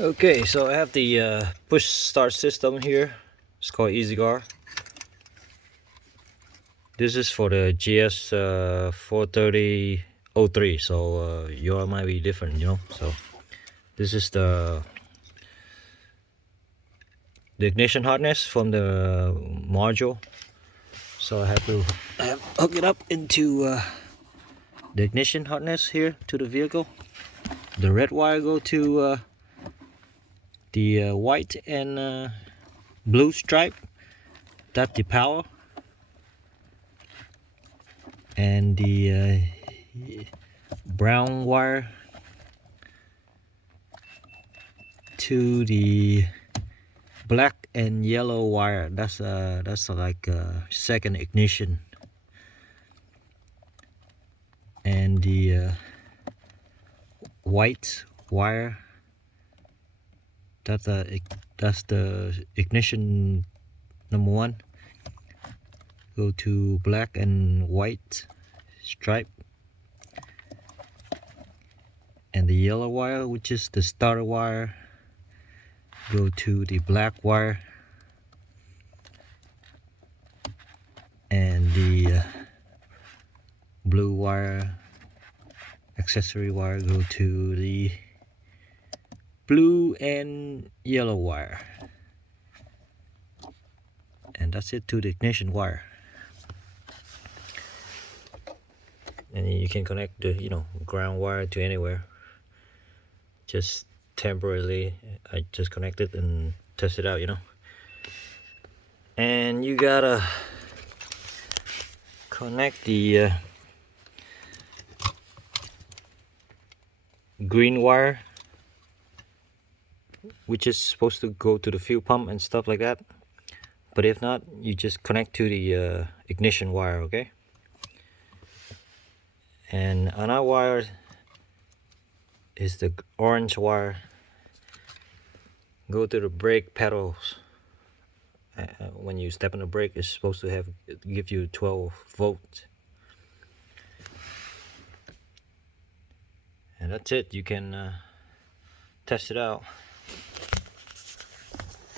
Okay, so I have the push start system here. It's called EasyGar. This is for the GS430 03, so yours might be different, you know. So this is the ignition harness from the module. So I have to hook it up into the ignition harness here to the vehicle. The red wire go to the white and blue stripe. That's the power. And the brown wire to the black and yellow wire. That's like a second ignition. And the white wire, that's the ignition number one. Go to black and white stripe. And the yellow wire, which is the starter wire, go to the black wire. And the blue wire, accessory wire, go to the blue and yellow wire. And that's it to the ignition wire. And you can connect the ground wire to anywhere. Just temporarily, I just connect it and test it out, And you gotta connect the green wire, which is supposed to go to the fuel pump and stuff like that. But if not, you just connect to the ignition wire, okay? And another wire is the orange wire. Go to the brake pedals. When you step on the brake, it's supposed to give you 12 volts. And that's it. You can test it out.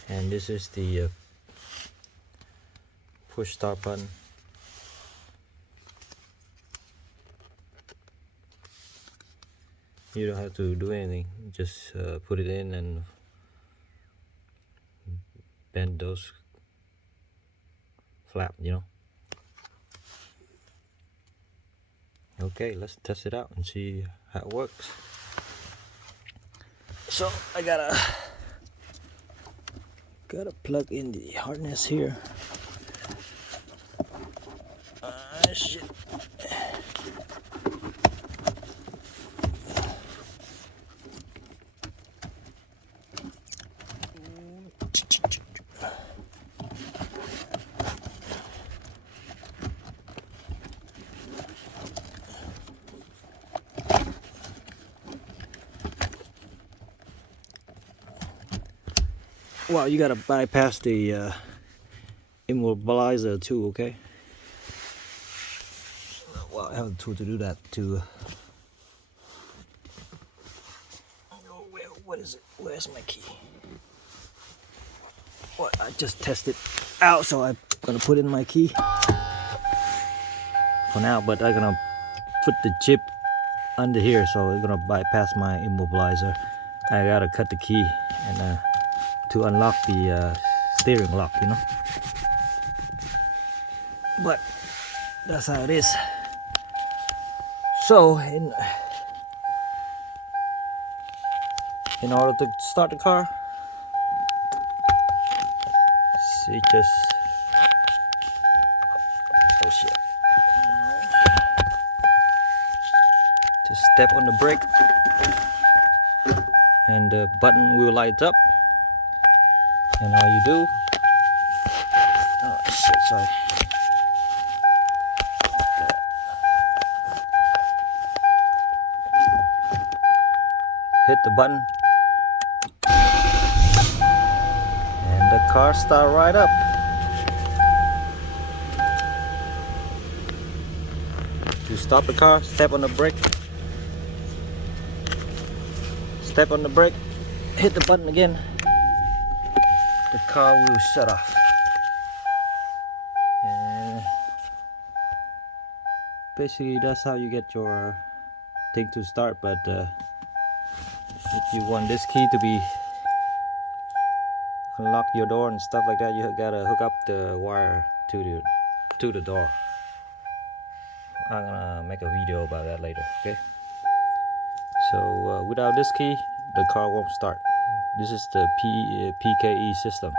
And this is the push start button. You don't have to do anything. Just put it in and bend those flap, Okay, let's test it out and see how it works. So I gotta plug in the harness here. Shit. Well, you gotta bypass the Immobilizer too, okay? Well, I have a tool to do that too. What is it? Where's my key? Well, I just tested out, so I'm gonna put in my key for now, but I'm gonna put the chip under here, so it's gonna bypass my Immobilizer. I gotta cut the key and to unlock the steering lock, But that's how it is. So in order to start the car, see, just step on the brake and the button will light up. And all you do, oh shit, sorry. Hit the button and the car start right up. To stop the car, step on the brake. Step on the brake hit the button again, the car will shut off. And basically that's how you get your thing to start. But if you want this key to be unlock your door and stuff like that, you gotta hook up the wire to the door. I'm gonna make a video about that later. Okay, so without this key the car won't start. This is the PKE system.